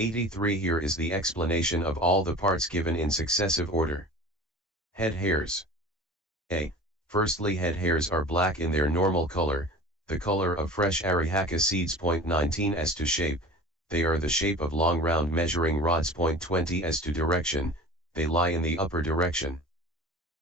83 Here is the explanation of all the parts given in successive order. Head hairs. A. Firstly, head hairs are black in their normal color, the color of fresh aryaka seeds. 19 As to shape, they are the shape of long round measuring rods. 20 As to direction, they lie in the upper direction.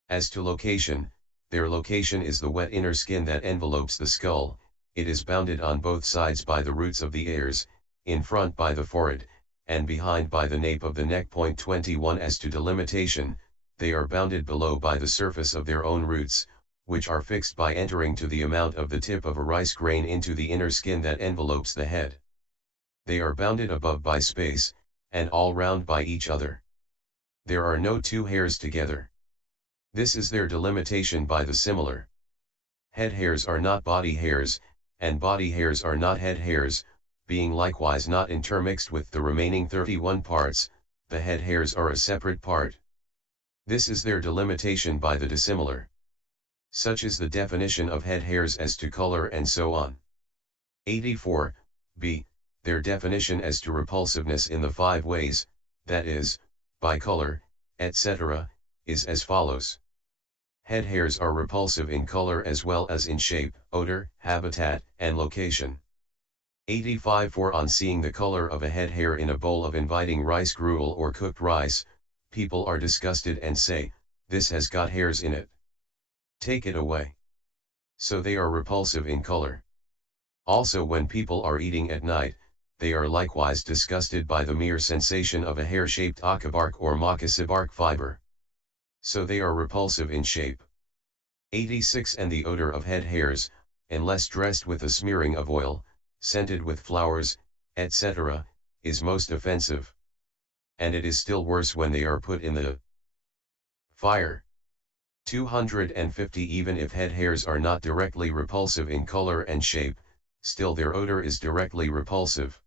As to location, their location is the wet inner skin that envelopes the skull. It is bounded on both sides by the roots of the ears, in front by the forehead, and behind by the nape of the neck. 21 As to delimitation, they are bounded below by the surface of their own roots, which are fixed by entering to the amount of the tip of a rice grain into the inner skin that envelopes the head. They are bounded above by space, and all round by each other. There are no two hairs together. This is their delimitation by the similar. Head hairs are not body hairs, and body hairs are not head hairs, being likewise not intermixed with the remaining 31 parts, the head hairs are a separate part. This is their delimitation by the dissimilar. Such is the definition of head hairs as to color and so on. 84. B. Their definition as to repulsiveness in the 5 ways, that is, by color, etc., is as follows. Head hairs are repulsive in color as well as in shape, odor, habitat, and location. 85. For on seeing the color of a head hair in a bowl of inviting rice gruel or cooked rice, people are disgusted and say, "This has got hairs in it. Take it away." So they are repulsive in color. Also when people are eating at night, they are likewise disgusted by the mere sensation of a hair-shaped akabark or moccasin bark fiber. So they are repulsive in shape. 86. And the odor of head hairs, unless dressed with a smearing of oil, scented with flowers, etc., is most offensive. And it is still worse when they are put in the fire. 250. Even if head hairs are not directly repulsive in color and shape, still their odor is directly repulsive.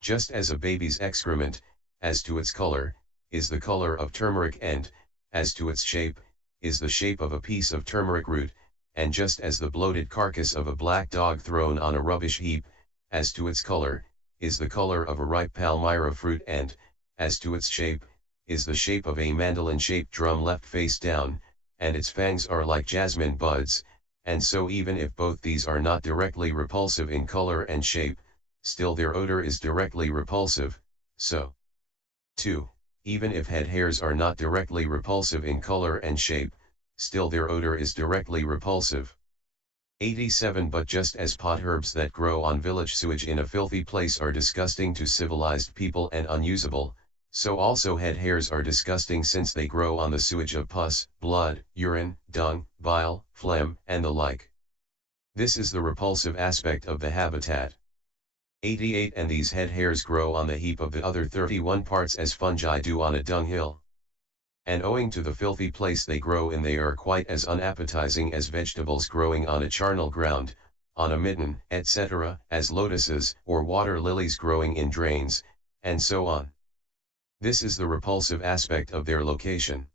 Just as a baby's excrement, as to its color, is the color of turmeric and, as to its shape, is the shape of a piece of turmeric root, and just as the bloated carcass of a black dog thrown on a rubbish heap, as to its color, is the color of a ripe palmyra fruit and, as to its shape, is the shape of a mandolin-shaped drum left face down, and its fangs are like jasmine buds, and so even if both these are not directly repulsive in color and shape, still their odor is directly repulsive, so. 2. Even if head hairs are not directly repulsive in color and shape, still their odor is directly repulsive. 87. But just as potherbs that grow on village sewage in a filthy place are disgusting to civilized people and unusable, so also head hairs are disgusting since they grow on the sewage of pus, blood, urine, dung, bile, phlegm, and the like. This is the repulsive aspect of the habitat. 88. And these head hairs grow on the heap of the other 31 parts as fungi do on a dunghill. And owing to the filthy place they grow in, they are quite as unappetizing as vegetables growing on a charnel ground, on a midden, etc., as lotuses or water lilies growing in drains, and so on. This is the repulsive aspect of their location.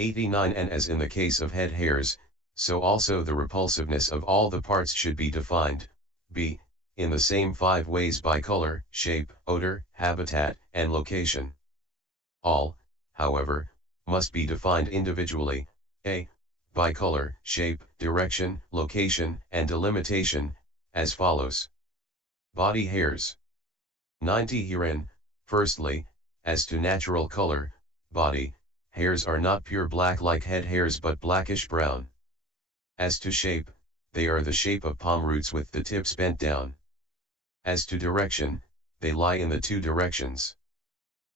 89. And as in the case of head hairs, so also the repulsiveness of all the parts should be defined, b. in the same 5 ways by color, shape, odor, habitat, and location. All, however, must be defined individually, a. by color, shape, direction, location, and delimitation, as follows. Body hairs. 90. Herein, firstly, as to natural color, body hairs are not pure black like head hairs but blackish brown. As to shape, they are the shape of palm roots with the tips bent down. As to direction, they lie in the 2 directions.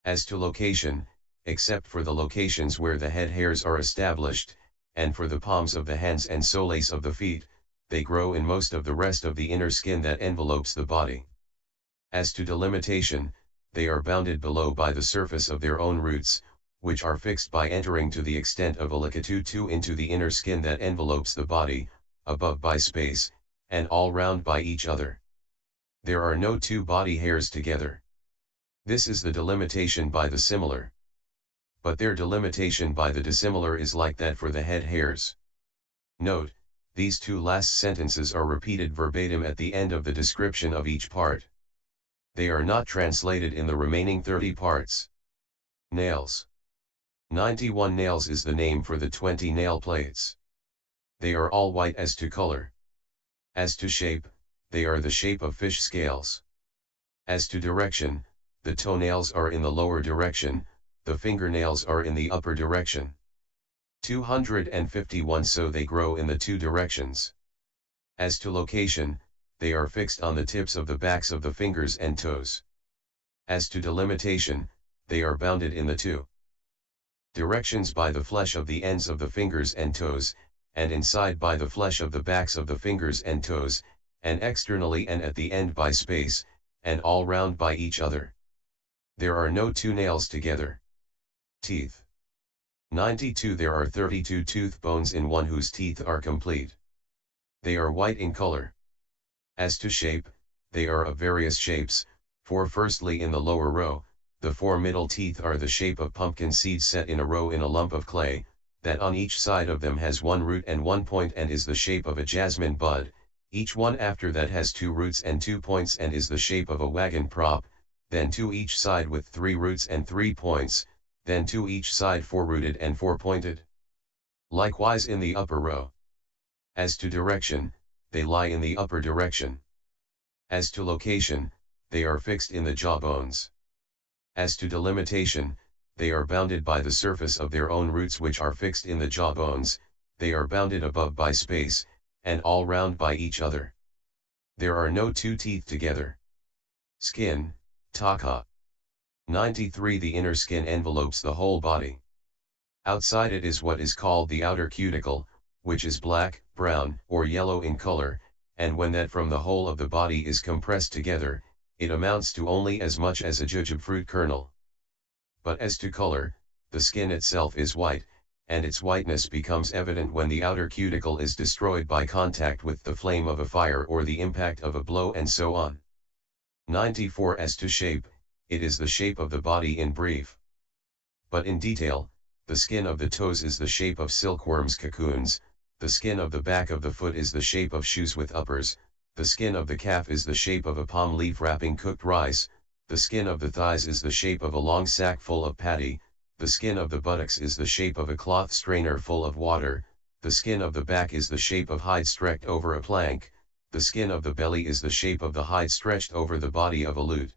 As to location, except for the locations where the head hairs are established, and for the palms of the hands and soles of the feet, they grow in most of the rest of the inner skin that envelopes the body. As to delimitation, they are bounded below by the surface of their own roots, which are fixed by entering to the extent of a likitude into the inner skin that envelopes the body, above by space, and all round by each other. There are no 2 body hairs together. This is the delimitation by the similar. But their delimitation by the dissimilar is like that for the head hairs. Note, these 2 last sentences are repeated verbatim at the end of the description of each part. They are not translated in the remaining 30 parts. Nails. 91 nails is the name for the 20 nail plates. They are all white as to color. As to shape, they are the shape of fish scales. As to direction, the toenails are in the lower direction, the fingernails are in the upper direction. 251 So they grow in the two directions. As to location, they are fixed on the tips of the backs of the fingers and toes. As to delimitation, they are bounded in the two directions by the flesh of the ends of the fingers and toes, and inside by the flesh of the backs of the fingers and toes, and externally and at the end by space, and all round by each other. There are no two nails together. Teeth. 92 There are 32 tooth bones in one whose teeth are complete. They are white in color. As to shape, they are of various shapes, for firstly in the lower row, the 4 middle teeth are the shape of pumpkin seeds set in a row in a lump of clay, that on each side of them has 1 root and 1 point and is the shape of a jasmine bud, each one after that has 2 roots and 2 points and is the shape of a wagon prop, then 2 each side with 3 roots and 3 points, then 2 each side 4 rooted and 4 pointed. Likewise in the upper row. As to direction, they lie in the upper direction. As to location, they are fixed in the jaw bones. As to delimitation, they are bounded by the surface of their own roots which are fixed in the jaw bones, they are bounded above by space, and all round by each other. There are no two teeth together. Skin, taka. 93 The inner skin envelopes the whole body. Outside it is what is called the outer cuticle, which is black, brown, or yellow in color, and when that from the whole of the body is compressed together, it amounts to only as much as a jujube fruit kernel. But as to color, the skin itself is white, and its whiteness becomes evident when the outer cuticle is destroyed by contact with the flame of a fire or the impact of a blow and so on. 94 As to shape, it is the shape of the body in brief. But in detail, the skin of the toes is the shape of silkworms' cocoons, the skin of the back of the foot is the shape of shoes with uppers, the skin of the calf is the shape of a palm leaf wrapping cooked rice, the skin of the thighs is the shape of a long sack full of paddy, the skin of the buttocks is the shape of a cloth strainer full of water, the skin of the back is the shape of hide stretched over a plank, the skin of the belly is the shape of the hide stretched over the body of a lute.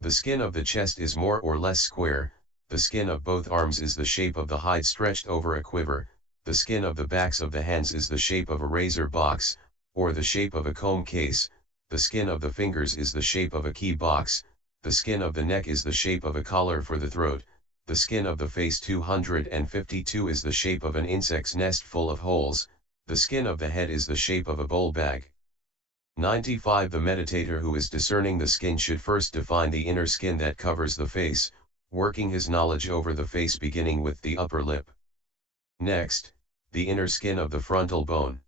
The skin of the chest is more or less square, the skin of both arms is the shape of the hide stretched over a quiver, the skin of the backs of the hands is the shape of a razor box, or the shape of a comb case, the skin of the fingers is the shape of a key box, the skin of the neck is the shape of a collar for the throat, the skin of the face 252 is the shape of an insect's nest full of holes, the skin of the head is the shape of a bowl bag. 95 The meditator who is discerning the skin should first define the inner skin that covers the face, working his knowledge over the face beginning with the upper lip. Next, the inner skin of the frontal bone.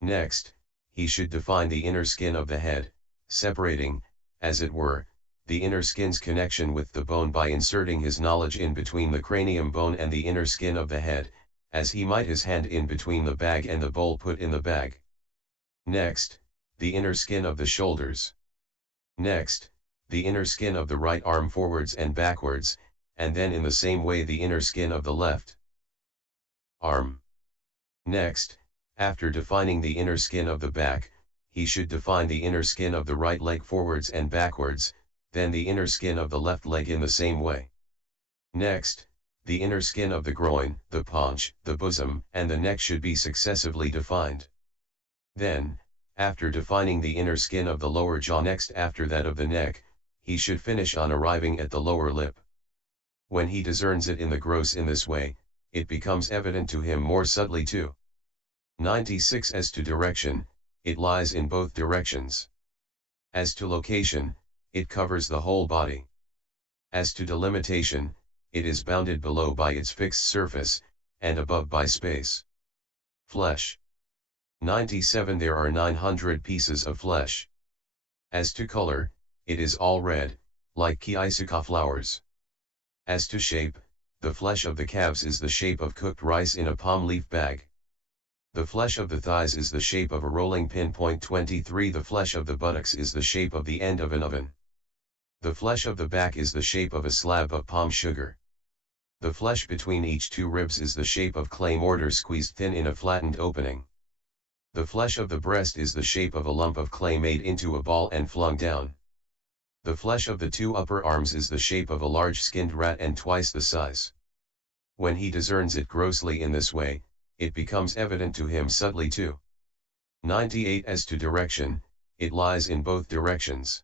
Next, he should define the inner skin of the head, separating, as it were, the inner skin's connection with the bone by inserting his knowledge in between the cranium bone and the inner skin of the head, as he might his hand in between the bag and the bowl put in the bag. Next, the inner skin of the shoulders. Next, the inner skin of the right arm forwards and backwards, and then in the same way the inner skin of the left arm. Next, after defining the inner skin of the back, he should define the inner skin of the right leg forwards and backwards, then the inner skin of the left leg in the same way. Next, the inner skin of the groin, the paunch, the bosom, and the neck should be successively defined. Then, after defining the inner skin of the lower jaw next after that of the neck, he should finish on arriving at the lower lip. When he discerns it in the gross in this way, it becomes evident to him more subtly too. 96 As to direction, it lies in both directions. As to location, it covers the whole body. As to delimitation, it is bounded below by its fixed surface, and above by space. Flesh. 97 There are 900 pieces of flesh. As to color, it is all red, like kiisuka flowers. As to shape, the flesh of the calves is the shape of cooked rice in a palm leaf bag. The flesh of the thighs is the shape of a rolling pin. 23 The flesh of the buttocks is the shape of the end of an oven. The flesh of the back is the shape of a slab of palm sugar. The flesh between each two ribs is the shape of clay mortar squeezed thin in a flattened opening. The flesh of the breast is the shape of a lump of clay made into a ball and flung down. The flesh of the two upper arms is the shape of a large skinned rat and twice the size. When he discerns it grossly in this way, it becomes evident to him subtly too. 98. As to direction, it lies in both directions.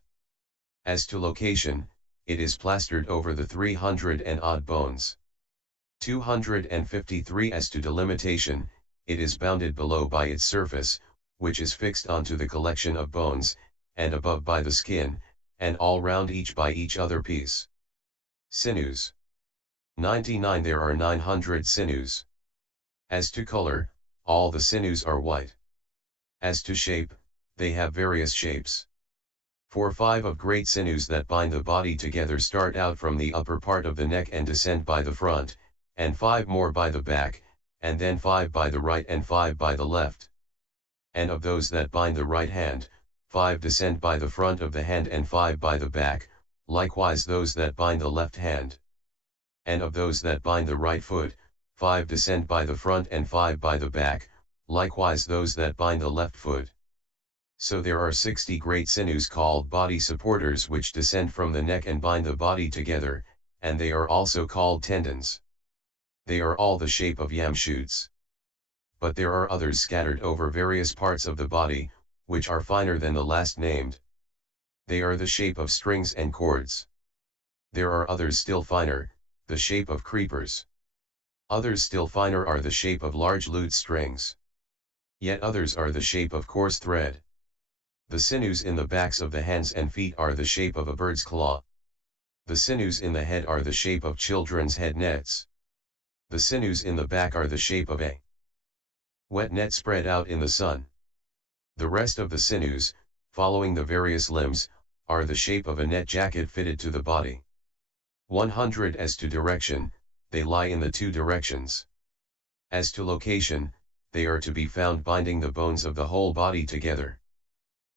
As to location, it is plastered over the 300 and odd bones. 253. As to delimitation, it is bounded below by its surface, which is fixed onto the collection of bones, and above by the skin, and all round each by each other piece. Sinews. 99. There are 900 sinews. As to color, all the sinews are white. As to shape, they have various shapes. For 5 of great sinews that bind the body together start out from the upper part of the neck and descend by the front, and 5 more by the back, and then 5 by the right and 5 by the left. And of those that bind the right hand, 5 descend by the front of the hand and 5 by the back, likewise those that bind the left hand. And of those that bind the right foot, 5 descend by the front and 5 by the back, likewise those that bind the left foot. So there are 60 great sinews called body supporters which descend from the neck and bind the body together, and they are also called tendons. They are all the shape of yam shoots. But there are others scattered over various parts of the body, which are finer than the last named. They are the shape of strings and cords. There are others still finer, the shape of creepers. Others still finer are the shape of large lute strings. Yet others are the shape of coarse thread. The sinews in the backs of the hands and feet are the shape of a bird's claw. The sinews in the head are the shape of children's head nets. The sinews in the back are the shape of a wet net spread out in the sun. The rest of the sinews, following the various limbs, are the shape of a net jacket fitted to the body. 100. As to direction, they lie in the two directions. As to location, they are to be found binding the bones of the whole body together.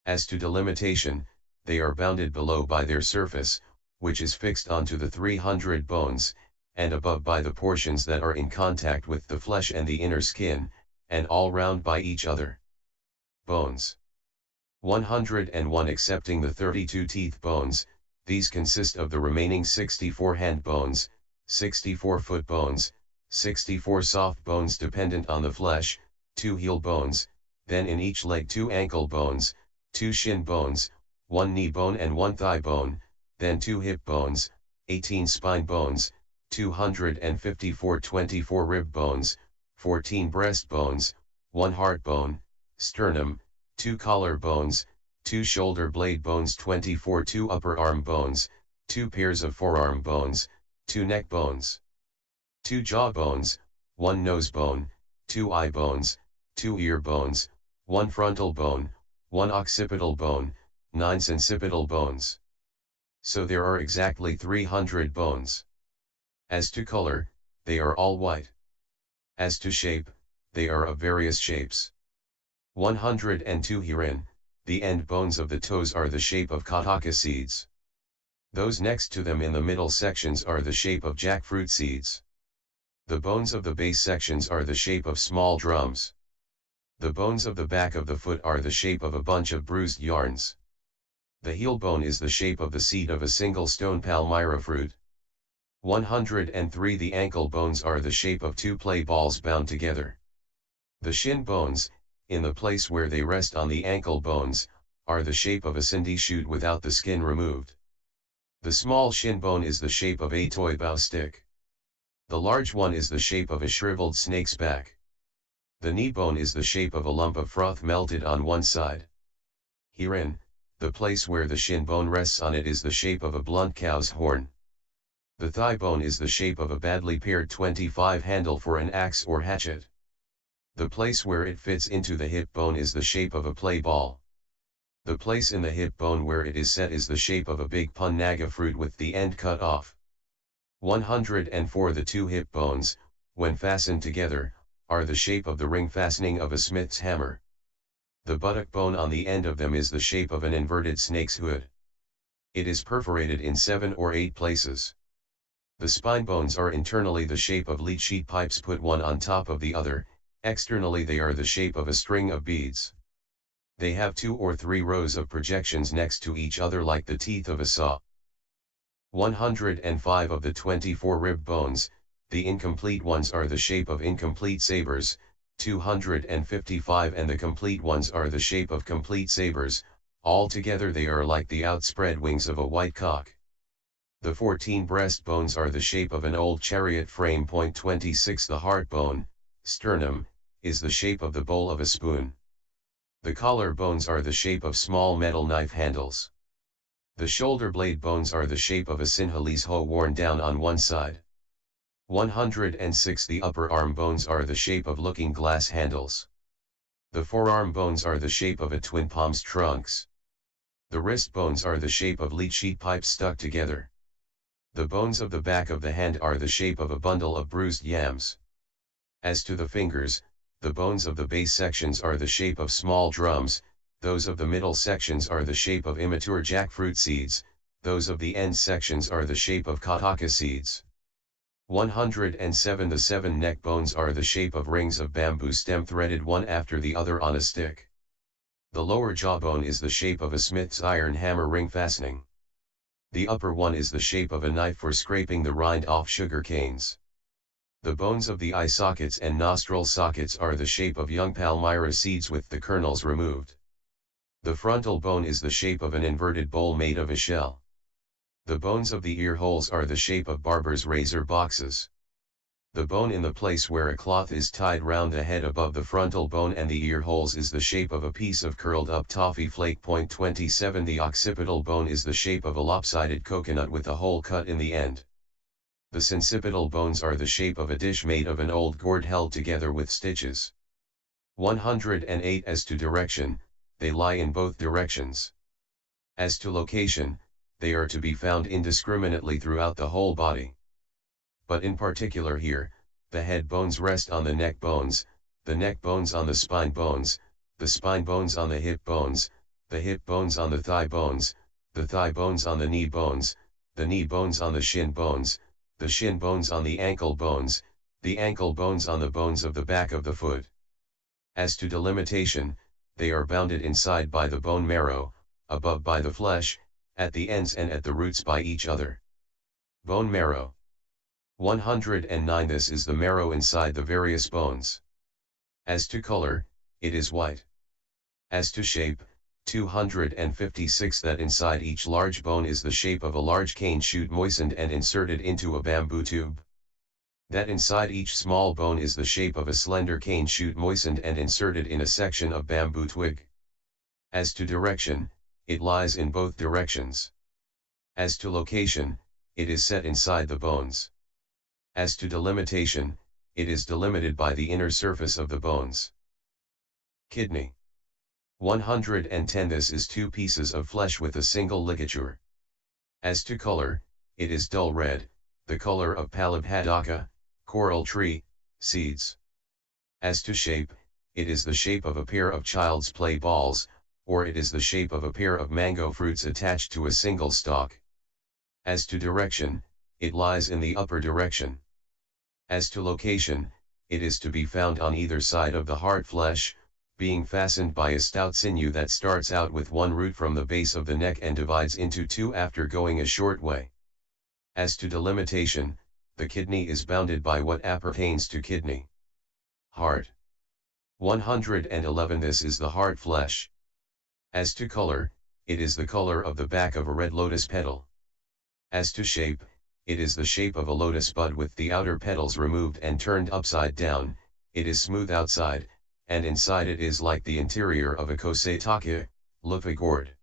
As to delimitation, they are bounded below by their surface, which is fixed onto the 300 bones, and above by the portions that are in contact with the flesh and the inner skin, and all round by each other. Bones. 101. Excepting the 32 teeth bones, these consist of the remaining 64 hand bones, 64 foot bones, 64 soft bones dependent on the flesh, 2 heel bones, then in each leg 2 ankle bones, 2 shin bones, 1 knee bone and 1 thigh bone, then 2 hip bones, 18 spine bones, 254 24 rib bones, 14 breast bones, 1 heart bone, sternum, 2 collar bones, 2 shoulder blade bones, 24 2 upper arm bones, 2 pairs of forearm bones, 2 neck bones, 2 jaw bones, 1 nose bone, 2 eye bones, 2 ear bones, 1 frontal bone, 1 occipital bone, 9 sincipital bones. So there are exactly 300 bones. As to color, they are all white. As to shape, they are of various shapes. 102. Herein, the end bones of the toes are the shape of kataka seeds. Those next to them in the middle sections are the shape of jackfruit seeds. The bones of the base sections are the shape of small drums. The bones of the back of the foot are the shape of a bunch of bruised yarns. The heel bone is the shape of the seed of a single stone palmyra fruit. 103. The ankle bones are the shape of 2 play balls bound together. The shin bones, in the place where they rest on the ankle bones, are the shape of a cindy shoot without the skin removed. The small shin bone is the shape of a toy bow stick. The large one is the shape of a shriveled snake's back. The knee bone is the shape of a lump of froth melted on one side. Herein, the place where the shin bone rests on it is the shape of a blunt cow's horn. The thigh bone is the shape of a badly pared 25 handle for an axe or hatchet. The place where it fits into the hip bone is the shape of a play ball. The place in the hip bone where it is set is the shape of a big punnaga fruit with the end cut off. 104. The 2 hip bones, when fastened together, are the shape of the ring fastening of a smith's hammer. The buttock bone on the end of them is the shape of an inverted snake's hood. It is perforated in 7 or 8 places. The spine bones are internally the shape of lead sheet pipes put one on top of the other, externally they are the shape of a string of beads. They have 2 or 3 rows of projections next to each other like the teeth of a saw. 105 of the 24 rib bones, the incomplete ones are the shape of incomplete sabers, 255 and the complete ones are the shape of complete sabers, altogether they are like the outspread wings of a white cock. The 14 breast bones are the shape of an old chariot frame. 26 The heart bone, sternum, is the shape of the bowl of a spoon. The collar bones are the shape of small metal knife handles. The shoulder blade bones are the shape of a Sinhalese hoe worn down on one side. 106 The upper arm bones are the shape of looking glass handles. The forearm bones are the shape of a twin palm's trunks. The wrist bones are the shape of lead sheet pipes stuck together. The bones of the back of the hand are the shape of a bundle of bruised yams. As to the fingers, the bones of the base sections are the shape of small drums, those of the middle sections are the shape of immature jackfruit seeds, those of the end sections are the shape of kataka seeds. 107 The 7 neck bones are the shape of rings of bamboo stem threaded one after the other on a stick. The lower jawbone is the shape of a smith's iron hammer ring fastening. The upper one is the shape of a knife for scraping the rind off sugar canes. The bones of the eye sockets and nostril sockets are the shape of young palmyra seeds with the kernels removed. The frontal bone is the shape of an inverted bowl made of a shell. The bones of the ear holes are the shape of barber's razor boxes. The bone in the place where a cloth is tied round the head above the frontal bone and the ear holes is the shape of a piece of curled up toffee flake. 27 The occipital bone is the shape of a lopsided coconut with a hole cut in the end. The sincipital bones are the shape of a dish made of an old gourd held together with stitches. 108 As to direction, they lie in both directions. As to location, they are to be found indiscriminately throughout the whole body. But in particular here, the head bones rest on the neck bones on the spine bones on the hip bones on the thigh bones on the knee bones on the shin bones on the ankle bones on the bones of the back of the foot. As to delimitation, they are bounded inside by the bone marrow, above by the flesh, at the ends and at the roots by each other. Bone marrow. 109 This is the marrow inside the various bones. As to color, it is white. As to shape, 256 That inside each large bone is the shape of a large cane shoot moistened and inserted into a bamboo tube. That inside each small bone is the shape of a slender cane shoot moistened and inserted in a section of bamboo twig. As to direction, it lies in both directions. As to location, it is set inside the bones. As to delimitation, it is delimited by the inner surface of the bones. Kidney. 110 This is 2 pieces of flesh with a single ligature. As to color, it is dull red, the color of palabhadaka, coral tree, seeds. As to shape, it is the shape of a pair of child's play balls, or it is the shape of a pair of mango fruits attached to a single stalk. As to direction, it lies in the upper direction. As to location, it is to be found on either side of the heart flesh, being fastened by a stout sinew that starts out with one root from the base of the neck and divides into 2 after going a short way. As to delimitation, the kidney is bounded by what appertains to kidney. Heart. 111 This is the heart flesh. As to color, it is the color of the back of a red lotus petal. As to shape, it is the shape of a lotus bud with the outer petals removed and turned upside down, it is smooth outside, and inside it is like the interior of a kosetake, lufa gourd.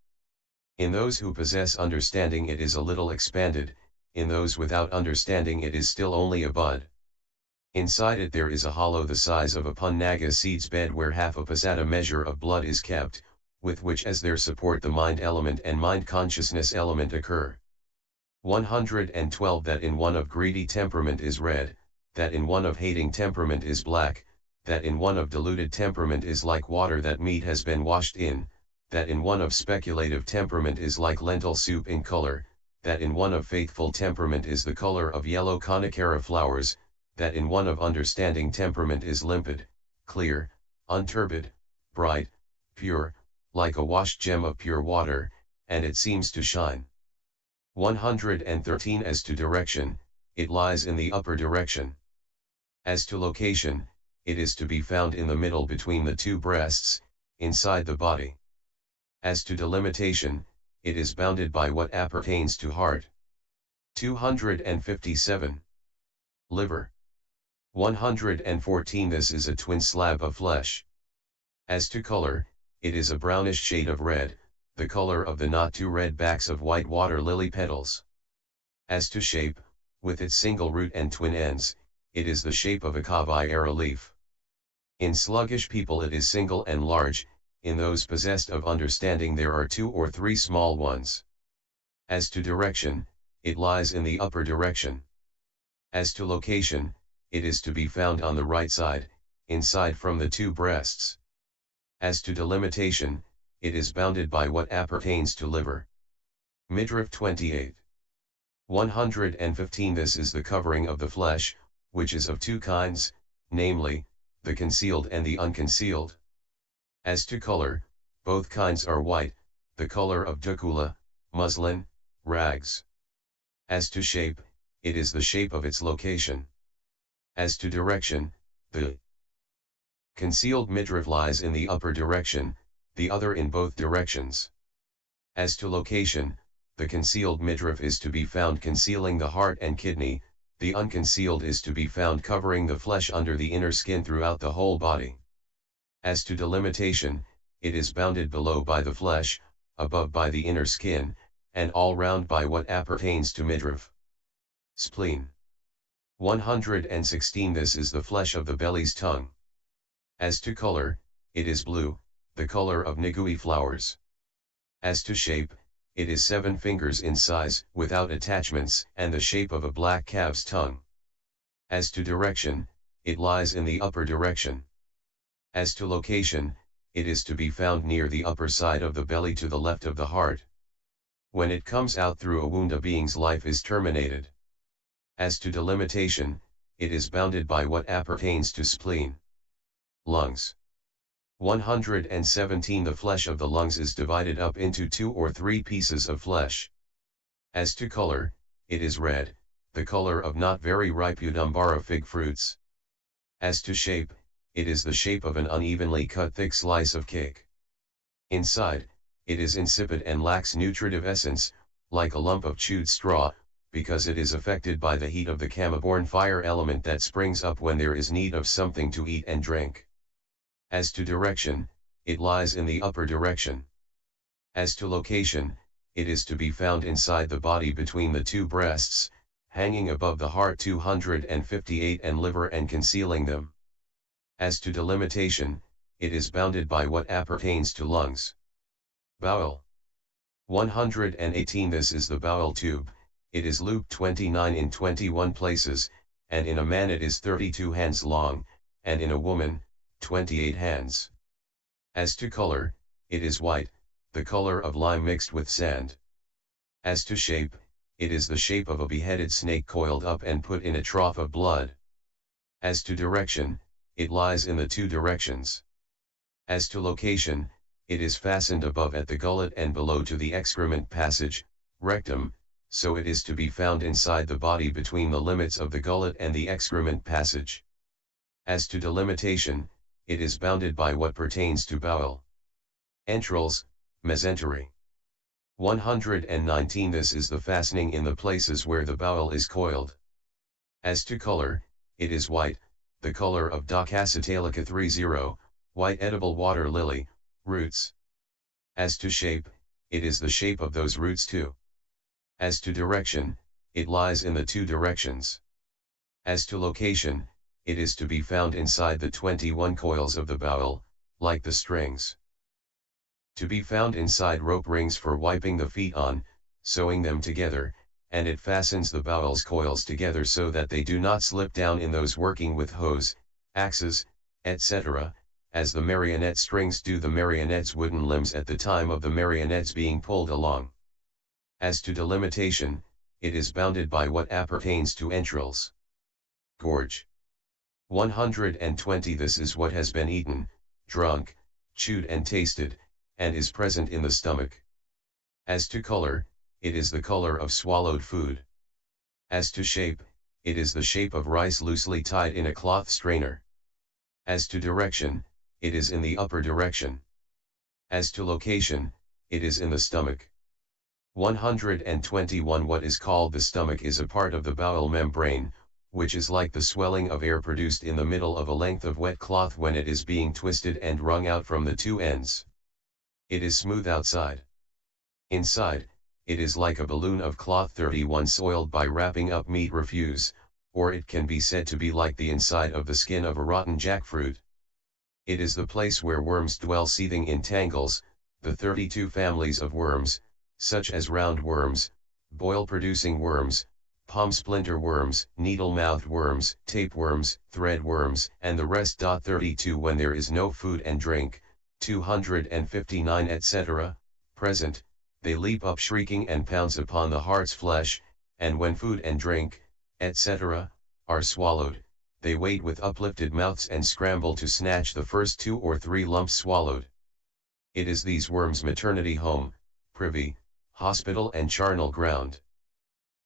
In those who possess understanding it is a little expanded, in those without understanding it is still only a bud. Inside it there is a hollow the size of a punnaga seed's bed where half a pasada measure of blood is kept, with which as their support the mind element and mind consciousness element occur. 112 That in one of greedy temperament is red, that in one of hating temperament is black, that in one of deluded temperament is like water that meat has been washed in, that in one of speculative temperament is like lentil soup in color, that in one of faithful temperament is the color of yellow conicara flowers, that in one of understanding temperament is limpid, clear, unturbid, bright, pure, like a washed gem of pure water, and it seems to shine. 113 As to direction, it lies in the upper direction. As to location, it is to be found in the middle between the two breasts, inside the body. As to delimitation, it is bounded by what appertains to heart. 257. Liver. 114 This is a twin slab of flesh. As to color, it is a brownish shade of red, the color of the not too red backs of white water lily petals. As to shape, with its single root and twin ends, it is the shape of a caveira leaf. In sluggish people it is single and large, in those possessed of understanding there are 2 or 3 small ones. As to direction, it lies in the upper direction. As to location, it is to be found on the right side, inside from the 2 breasts. As to delimitation, it is bounded by what appertains to liver. Midriff 28. 115 This is the covering of the flesh, which is of 2 kinds, namely, the concealed and the unconcealed. As to color, both kinds are white, the color of dukula, muslin, rags. As to shape, it is the shape of its location. As to direction, the concealed midriff lies in the upper direction, the other in both directions. As to location, the concealed midriff is to be found concealing the heart and kidney, the unconcealed is to be found covering the flesh under the inner skin throughout the whole body. As to delimitation, it is bounded below by the flesh, above by the inner skin, and all round by what appertains to midriff. Spleen. 116 This is the flesh of the belly's tongue. As to color, it is blue, the color of nigui flowers. As to shape, it is 7 fingers in size, without attachments, and the shape of a black calf's tongue. As to direction, it lies in the upper direction. As to location, it is to be found near the upper side of the belly to the left of the heart. When it comes out through a wound a being's life is terminated. As to delimitation, it is bounded by what appertains to spleen. Lungs. 117 The flesh of the lungs is divided up into 2 or 3 pieces of flesh. As to color, it is red, the color of not very ripe Udumbara fig fruits. As to shape, it is the shape of an unevenly cut thick slice of cake. Inside, it is insipid and lacks nutritive essence, like a lump of chewed straw, because it is affected by the heat of the kama-born fire element that springs up when there is need of something to eat and drink. As to direction, it lies in the upper direction. As to location, it is to be found inside the body between the 2 breasts, hanging above the heart 258 and liver and concealing them. As to delimitation, it is bounded by what appertains to lungs. Bowel. 118 This is the bowel tube, it is looped 29 in 21 places, and in a man it is 32 hands long, and in a woman, 28 hands. As to color, it is white, the color of lime mixed with sand. As to shape, it is the shape of a beheaded snake coiled up and put in a trough of blood. As to direction, it lies in the 2 directions. As to location, it is fastened above at the gullet and below to the excrement passage, rectum, so it is to be found inside the body between the limits of the gullet and the excrement passage. As to delimitation, it is bounded by what pertains to bowel. Entrails, mesentery. 119 This is the fastening in the places where the bowel is coiled. As to color, it is white, the color of Docasitalica 30, white edible water lily, roots. As to shape, it is the shape of those roots too. As to direction, it lies in the 2 directions. As to location, it is to be found inside the 21 coils of the bowel, like the strings. To be found inside rope rings for wiping the feet on, sewing them together, and it fastens the bowel's coils together so that they do not slip down in those working with hoes, axes, etc., as the marionette strings do the marionette's wooden limbs at the time of the marionette's being pulled along. As to delimitation, it is bounded by what appertains to entrails. Gorge. 120 This is what has been eaten, drunk, chewed and tasted, and is present in the stomach. As to color, it is the color of swallowed food. As to shape, it is the shape of rice loosely tied in a cloth strainer. As to direction, it is in the upper direction. As to location, it is in the stomach. 121 What is called the stomach is a part of the bowel membrane, which is like the swelling of air produced in the middle of a length of wet cloth when it is being twisted and wrung out from the two ends. It is smooth outside. Inside, it is like a balloon of cloth. 31 Soiled by wrapping up meat refuse, or it can be said to be like the inside of the skin of a rotten jackfruit. It is the place where worms dwell seething in tangles, the 32 families of worms, such as round worms, boil-producing worms, palm splinter worms, needle-mouthed worms, tapeworms, thread worms, and the rest. 32 When there is no food and drink, 259 etc., present, they leap up shrieking and pounce upon the heart's flesh, and when food and drink, etc., are swallowed, they wait with uplifted mouths and scramble to snatch the first 2 or 3 lumps swallowed. It is these worms' maternity home, privy, hospital and charnel ground.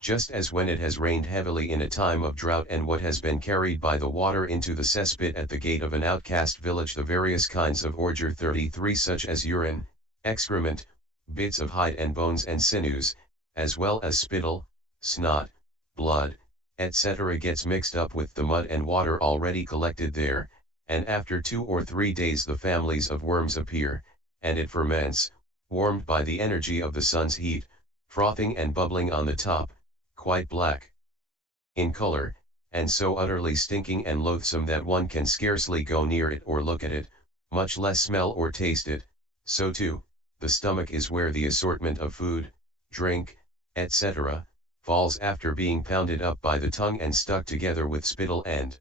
Just as when it has rained heavily in a time of drought and what has been carried by the water into the cesspit at the gate of an outcast village, the various kinds of ordure 33 such as urine, excrement, bits of hide and bones and sinews, as well as spittle, snot, blood, etc. gets mixed up with the mud and water already collected there, and after 2 or 3 days the families of worms appear, and it ferments, warmed by the energy of the sun's heat, frothing and bubbling on the top, quite black in color, and so utterly stinking and loathsome that one can scarcely go near it or look at it, much less smell or taste it. So too, the stomach is where the assortment of food, drink, etc., falls after being pounded up by the tongue and stuck together with spittle and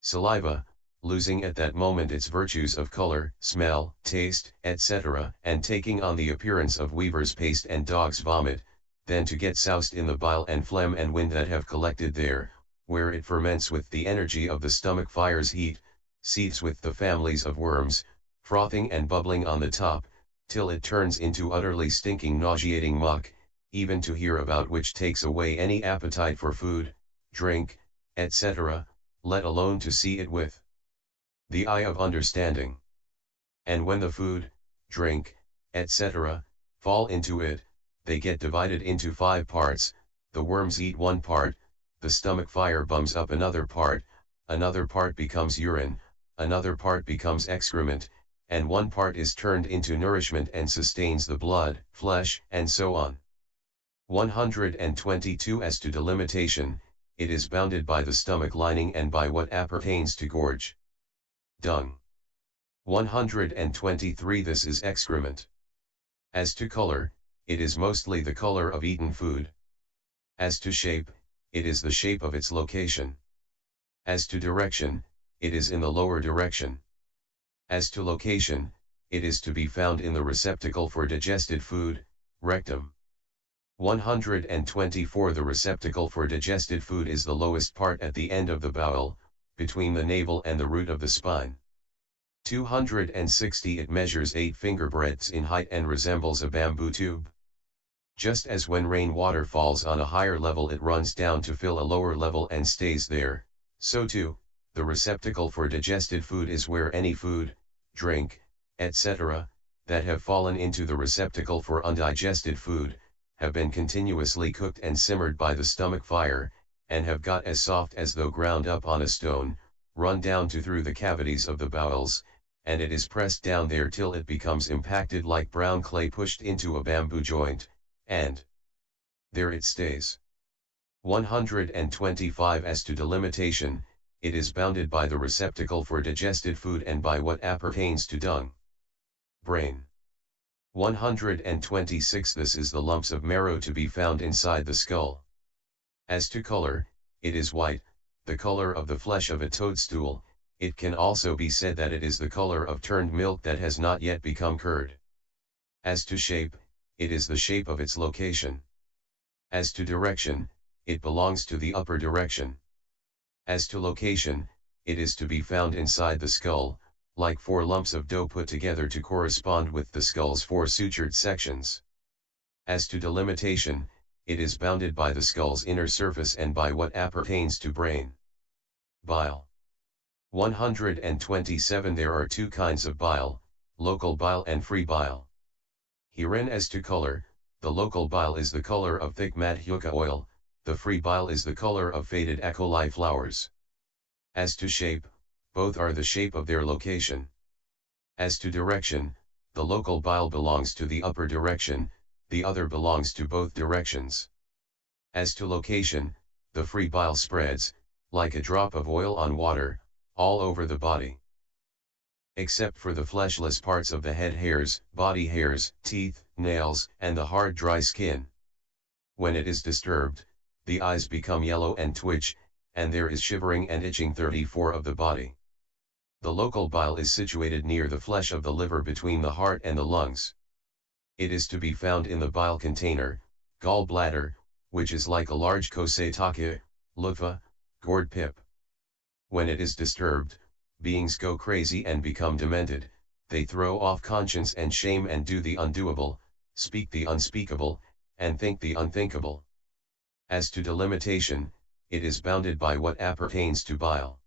saliva, losing at that moment its virtues of color, smell, taste, etc., and taking on the appearance of weaver's paste and dog's vomit, then to get soused in the bile and phlegm and wind that have collected there, where it ferments with the energy of the stomach fire's heat, seethes with the families of worms, frothing and bubbling on the top, till it turns into utterly stinking nauseating muck, even to hear about which takes away any appetite for food, drink, etc., let alone to see it with the eye of understanding. And when the food, drink, etc., fall into it, they get divided into 5 parts, the worms eat one part, the stomach fire bums up another part becomes urine, another part becomes excrement, and one part is turned into nourishment and sustains the blood, flesh, and so on. 122 As to delimitation, it is bounded by the stomach lining and by what appertains to gorge. Dung. 123 This is excrement. As to color, it is mostly the color of eaten food. As to shape, it is the shape of its location. As to direction, it is in the lower direction. As to location, it is to be found in the receptacle for digested food, rectum. 124 The receptacle for digested food is the lowest part at the end of the bowel, between the navel and the root of the spine. 260 It measures 8 finger breadths in height and resembles a bamboo tube. Just as when rain water falls on a higher level it runs down to fill a lower level and stays there, so too, the receptacle for digested food is where any food, drink, etc., that have fallen into the receptacle for undigested food, have been continuously cooked and simmered by the stomach fire, and have got as soft as though ground up on a stone, run down to through the cavities of the bowels, and it is pressed down there till it becomes impacted like brown clay pushed into a bamboo joint, and there it stays. 125 As to delimitation, it is bounded by the receptacle for digested food and by what appertains to dung. Brain. 126 This is the lumps of marrow to be found inside the skull. As to color, it is white, the color of the flesh of a toadstool, It can also be said that it is the color of turned milk that has not yet become curd. As to shape, it is the shape of its location. As to direction, it belongs to the upper direction. As to location, it is to be found inside the skull, like 4 lumps of dough put together to correspond with the skull's 4 sutured sections. As to delimitation, it is bounded by the skull's inner surface and by what appertains to brain. Bile. 127. There are 2 kinds of bile, local bile and free bile. Herein as to color, the local bile is the color of thick madhyuka oil, the free bile is the color of faded acoli flowers. As to shape, both are the shape of their location. As to direction, the local bile belongs to the upper direction, the other belongs to both directions. As to location, the free bile spreads, like a drop of oil on water, all over the body. Except for the fleshless parts of the head hairs, body hairs, teeth, nails, and the hard dry skin. When it is disturbed, the eyes become yellow and twitch, and there is shivering and itching. 34 of the body. The local bile is situated near the flesh of the liver between the heart and the lungs. It is to be found in the bile container, gall bladder, which is like a large kosetake, loofah, gourd pip. When it is disturbed, beings go crazy and become demented, they throw off conscience and shame and do the undoable, speak the unspeakable, and think the unthinkable. As to delimitation, it is bounded by what appertains to bile.